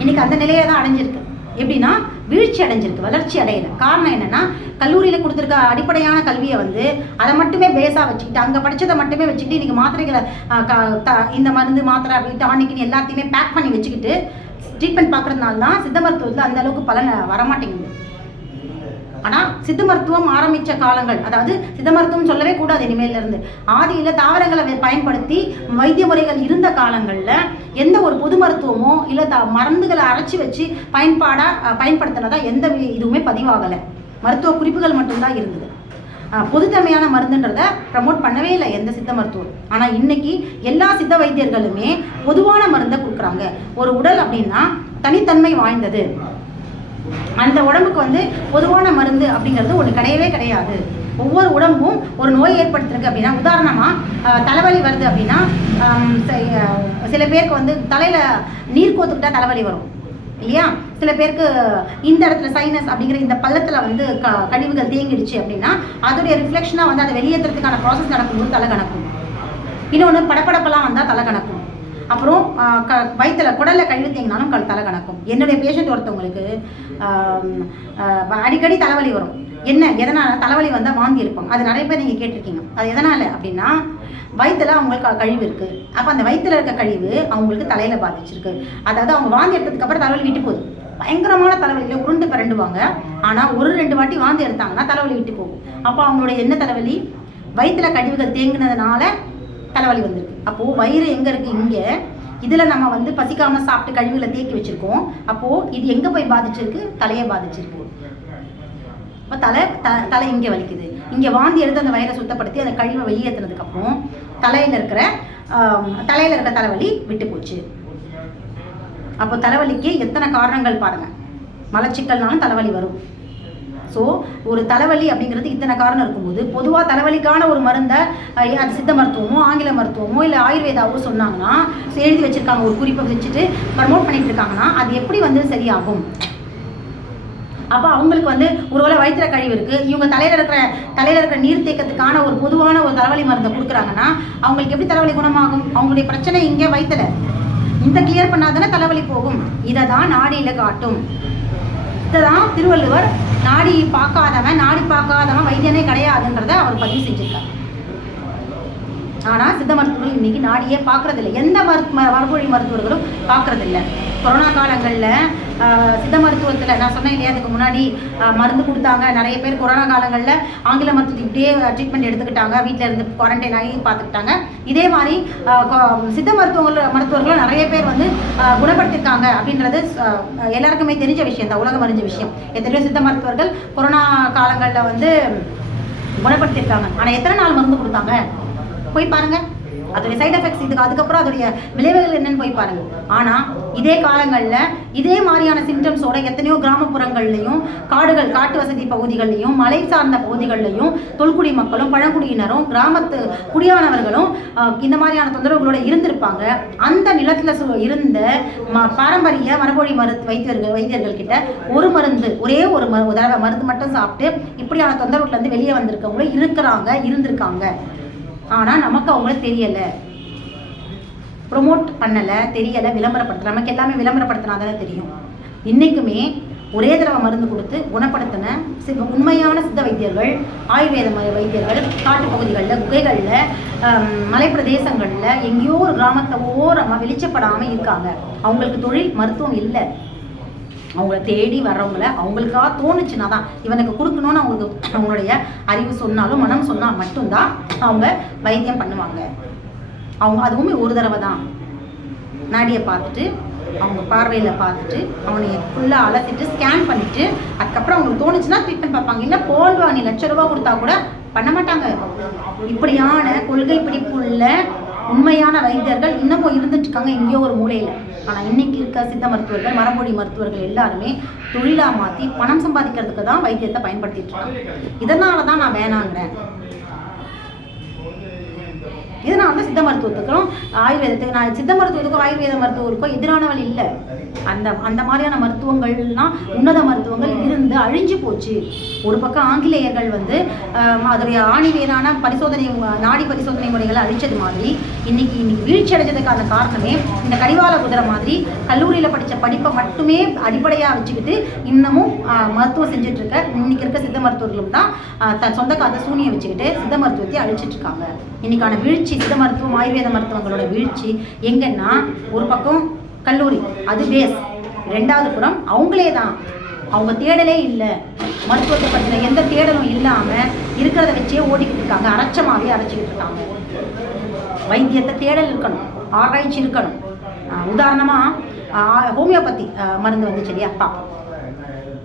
இன்னைக்கு அந்த நிலையை தான் அடைஞ்சிருக்கு. எப்படின்னா வீழ்ச்சி அடைஞ்சிருக்கு வளர்ச்சி அடையல. காரணம் என்னன்னா கல்லூரியில் கொடுத்துருக்க அடிப்படையான கல்வியை வந்து அதை மட்டுமே பேஸாக வச்சுக்கிட்டு அங்கே படித்ததை மட்டுமே வச்சுக்கிட்டு இன்னைக்கு மாத்திரைகளை க- த- இந்த மருந்து மாத்திரை அப்படி டானிக்னு எல்லாத்தையுமே பேக் பண்ணி வச்சுக்கிட்டு ட்ரீட்மெண்ட் பார்க்கறதுனால தான் சித்த மருத்துவத்தில் அந்த அளவுக்கு பலன் வரமாட்டேங்குது. ஆனால் சித்த மருத்துவம் ஆரம்பித்த காலங்கள் அதாவது சித்த மருத்துவம் சொல்லவே கூடாது இனிமேல இருந்து. ஆதியில் தாவரங்களை பயன்படுத்தி வைத்திய முறைகள் இருந்த காலங்களில் எந்த ஒரு பொது மருத்துவமோ இல்லை த மருந்துகளை அரைச்சி வச்சு பயன்பாடாக பயன்படுத்தினதா எந்த வி- இதுவுமே பதிவாகலை. மருத்துவ குறிப்புகள் மட்டும்தான் இருந்தது. பொதுத்தன்மையான மருந்துன்றதை ப்ரமோட் பண்ணவே இல்லை எந்த சித்த மருத்துவம் ஆனால் இன்னைக்கு எல்லா சித்த வைத்தியர்களுமே பொதுவான மருந்தை கொடுக்குறாங்க. ஒரு உடல் அப்படின்னா தனித்தன்மை வாய்ந்தது. அந்த உடம்புக்கு வந்து பொதுவான மருந்து அப்படிங்கிறது ஒன்று கிடையவே கிடையாது. ஒவ்வொரு உடம்பும் ஒரு நோய் ஏற்படுத்திருக்கு அப்படின்னா உதாரணமாக தலைவலி வருது அப்படின்னா ச- சில பேருக்கு வந்து தலையில் நீர் கோத்துக்கிட்டால் தலைவலி வரும் இல்லையா? சில பேருக்கு இந்த இடத்துல சைனஸ் அப்படிங்கிற இந்த பள்ளத்தில் வந்து க கழிவுகள் தேங்கிடுச்சு அப்படின்னா அதோடைய ரிஃப்ளெக்ஷனாக வந்து அதை வெளியேற்றுறதுக்கான ப்ராசஸ் நடக்கும்போது தலை கணக்கும். இன்னொன்று படப்படப்பெல்லாம் வந்தால் தலை கணக்கும். அப்புறம் க வயிற்றில் குடலில் கழிவு தேங்கினாலும் கல் தலை கணக்கும். என்னுடைய பேஷண்ட் ஒருத்தவங்களுக்கு அடிக்கடி தலைவலி வரும். என்ன எதனால்? தலைவலி வந்தால் வாந்தி இருப்பாங்க அது நிறைய பேர் நீங்கள் கேட்டிருக்கீங்க. அது எதனால் அப்படின்னா வயிற்றில் அவங்களுக்கு கழிவு இருக்குது அப்போ அந்த வயிற்றில் இருக்க கழிவு அவங்களுக்கு தலையில் பாதிச்சிருக்கு. அதாவது அவங்க வாந்தி எடுத்ததுக்கப்புறம் தலைவலி விட்டு போகுது. பயங்கரமான தலைவலியில் உருண்டு பிறண்டுவாங்க ஆனால் ஒரு ரெண்டு வாட்டி வாந்தி எடுத்தாங்கன்னா தலைவலி விட்டு போகும். அப்போ அவங்களுடைய என்ன தலைவலி? வயிற்றில் கழிவுகள் தேங்கினதுனால தலைவலி வந்திருக்கு. அப்போது வயிறு எங்கே இருக்குது இங்கே. இதில் நம்ம வந்து பசிக்காமல் சாப்பிட்டு கழிவுகளை தேக்கி வச்சுருக்கோம். அப்போது இது எங்கே போய் பாதிச்சிருக்கு? தலையை பாதிச்சிருக்கு. இப்போ தலை த தலை இங்கே வலிக்குது. இங்கே வாந்தி எடுத்து அந்த வயிறை சுத்தப்படுத்தி அந்த கழிவை வெளியேற்றினதுக்கப்புறம் தலையில் இருக்கிற தலையில் இருக்கிற தலைவலி விட்டு போச்சு. அப்போ தலைவலிக்கு எத்தனை காரணங்கள் பாருங்கள் மலச்சிக்கல்னாலும் தலைவலி வரும். ஸோ ஒரு தலைவலி அப்படிங்கிறது இத்தனை காரணம் இருக்கும்போது பொதுவாக தலைவலிக்கான ஒரு மருந்தை அது சித்த மருத்துவமோ ஆங்கில மருத்துவமோ இல்லை ஆயுர்வேதாவோ சொன்னாங்கன்னா எழுதி வச்சுருக்காங்க ஒரு குறிப்பை வச்சுட்டு ப்ரமோட் பண்ணிட்டு இருக்காங்கன்னா அது எப்படி வந்து சரியாகும்? அப்போ அவங்களுக்கு வந்து ஒருவேளை வயிற்றுல கழிவு இருக்குது இவங்க தலையில் இருக்கிற தலையில் இருக்கிற நீர் தேக்கத்துக்கான ஒரு பொதுவான ஒரு தலைவலி மருந்தை கொடுக்குறாங்கன்னா அவங்களுக்கு எப்படி தலைவலி குணமாகும்? அவங்களுடைய பிரச்சனை இங்கே வயிற்றுல இந்த கிளியர் பண்ணாதானே தலைவலி போகும். இதை தான் நாடியில் காட்டும். இதை தான் திருவள்ளுவர் நாடி பார்க்காதவன் நாடி பார்க்காதவன் வைத்தியனே கிடையாதுன்றதை அவர் பதிவு செஞ்சிருக்கார். ஆனால் சித்த மருத்துவர்கள் இன்னைக்கு நாடியே பார்க்கறதில்ல. எந்த மருத்து ம- மரபொழி மருத்துவர்களும் பார்க்கறதில்ல. கொரோனா காலங்களில் சித்த மருத்துவத்தில் நான் சொன்னேன் இல்லையா அதுக்கு முன்னாடி மருந்து கொடுத்தாங்க. நிறைய பேர் கொரோனா காலங்களில் ஆங்கில மருத்துவத்தை இப்படியே ட்ரீட்மெண்ட் எடுத்துக்கிட்டாங்க. வீட்டில் இருந்து குவாரண்டைன் ஆகி பார்த்துக்கிட்டாங்க. இதே மாதிரி சித்த மருத்துவங்கள் மருத்துவர்களும் நிறைய பேர் வந்து குணப்படுத்திருக்காங்க அப்படின்றது எல்லாருக்குமே தெரிஞ்ச விஷயம். தான் உலகம் அறிஞ்ச விஷயம். எத்தனையோ சித்த மருத்துவர்கள் கொரோனா காலங்களில் வந்து குணப்படுத்தியிருக்காங்க ஆனால் எத்தனை நாள் மருந்து கொடுத்தாங்க? போய் பாருங்க. அதோடைய சைட் எஃபெக்ட்ஸ் இதுக்கு அதுக்கப்புறம் அதோடைய விளைவுகள் என்னன்னு போய் பாருங்க. ஆனால் இதே காலங்களில் இதே மாதிரியான சிம்டம்ஸோட எத்தனையோ கிராமப்புறங்கள்லையும் காடுகள் காட்டு வசதி பகுதிகள்லையும் மலை சார்ந்த பகுதிகள்லையும் தொல்குடி மக்களும் பழங்குடியினரும் கிராமத்து குடியானவர்களும் இந்த மாதிரியான தொந்தரவுகளோட இருந்திருப்பாங்க. அந்த நிலத்தில் இருந்த ம பாரம்பரிய மரபொழி மருத்து வைத்தியர்கள் வைத்தியர்கள் கிட்ட ஒரு மருந்து ஒரே ஒரு மரு மருந்து மட்டும் சாப்பிட்டு இப்படியான தொந்தரவுலேருந்து வெளியே வந்திருக்கவங்களும் இருக்கிறாங்க இருந்திருக்காங்க. ஆனால் நமக்கு அவங்கள தெரியலை. ப்ரொமோட் பண்ணலை தெரியலை விளம்பரப்படுத்த நமக்கு எல்லாமே விளம்பரப்படுத்தினா தானே தெரியும். இன்றைக்குமே ஒரே தடவை மருந்து கொடுத்து குணப்படுத்தின சி உண்மையான சித்த வைத்தியர்கள் ஆயுர்வேத வைத்தியர்கள் காட்டு பகுதிகளில் குகைகளில் மலைப்பிரதேசங்களில் எங்கேயோ ஒரு கிராமத்தில் ஓரமாக வெளிச்சப்படாமல் இருக்காங்க. அவங்களுக்கு தொழில் மருத்துவம் இல்லை. அவங்கள தேடி வர்றவங்கள அவங்களுக்காக தோணுச்சுன்னா தான் இவனுக்கு கொடுக்கணும்னு அவங்களுக்கு அவங்களுடைய அறிவு சொன்னாலும் மனம் சொன்னால் மட்டும்தான் அவங்க வைத்தியம் பண்ணுவாங்க. அவங்க அதுவுமே ஒரு தடவை தான். நாடியை பார்த்துட்டு அவங்க பார்வையில் பார்த்துட்டு அவனை ஃபுல்லாக அலசிட்டு ஸ்கேன் பண்ணிவிட்டு அதுக்கப்புறம் அவங்களுக்கு தோணுச்சுன்னா ட்ரீட்மெண்ட் பார்ப்பாங்க. இல்லை போல்வா நீ லட்ச ரூபா கொடுத்தா கூட பண்ண மாட்டாங்க. இப்படியான கொள்கை பிடிப்புள்ள உண்மையான வைத்தியர்கள் இன்னமும் இருந்துட்டு இருக்காங்க எங்கேயோ ஒரு மூலையில். ஆனால் இன்னைக்கு இருக்க சித்த மருத்துவர்கள் மரமொழி மருத்துவர்கள் எல்லாருமே தொழிலாக மாற்றி பணம் சம்பாதிக்கிறதுக்கு தான் வைத்தியத்தை பயன்படுத்திட்டு இருக்காங்க. இதனால தான் நான் வேணாங்கிறேன். இதனால் வந்து சித்த மருத்துவத்துக்கும் ஆயுர்வேதத்துக்கு நான் சித்த மருத்துவத்துக்கும் ஆயுர்வேத மருத்துவருக்கும் எதிரானவள் இல்லை. அந்த அந்த மாதிரியான மருத்துவங்கள்லாம் உன்னத மருத்துவங்கள் இருந்து அழிஞ்சு போச்சு. ஒரு பக்கம் ஆங்கிலேயர்கள் வந்து அதோடைய ஆணிவேரான பரிசோதனை நாடி பரிசோதனை முறைகளை அழிச்சது மாதிரி இன்னைக்கு இன்னைக்கு வீழ்ச்சி அடைஞ்சதுக்கான காரணமே இந்த கடிவாள குதிரை மாதிரி கல்லூரியில் படித்த படிப்பை மட்டுமே அடிப்படையாக வச்சுக்கிட்டு இன்னமும் மருத்துவம் செஞ்சுட்டு இருக்க இன்னைக்கு இருக்க சித்த மருத்துவர்களும் தான் தன் சொந்த காத்த சூனியை வச்சுக்கிட்டு சித்த மருத்துவத்தை அழிச்சிட்டு இருக்காங்க இன்னைக்கான வீழ்ச்சி சித்த மருத்துவம் ஆயுர்வேத மருத்துவங்களோட வீழ்ச்சி எங்கன்னா ஒரு பக்கம் கல்லூரி அது பேஸ் ரெண்டாவது புறம் அவங்களே தான் அவங்க தேடலே இல்லை. மருத்துவத்தை பற்றின எந்த தேடலும் இல்லாமல் இருக்கிறத வச்சே ஓடிக்கிட்டு இருக்காங்க. அரைச்சமாகவே அரைச்சிக்கிட்டு இருக்காங்க. வைத்தியத்தை தேடல் இருக்கணும். ஆராய்ச்சி இருக்கணும். உதாரணமாக ஹோமியோபதி மருந்து வந்து இல்லையா? பார்ப்போம்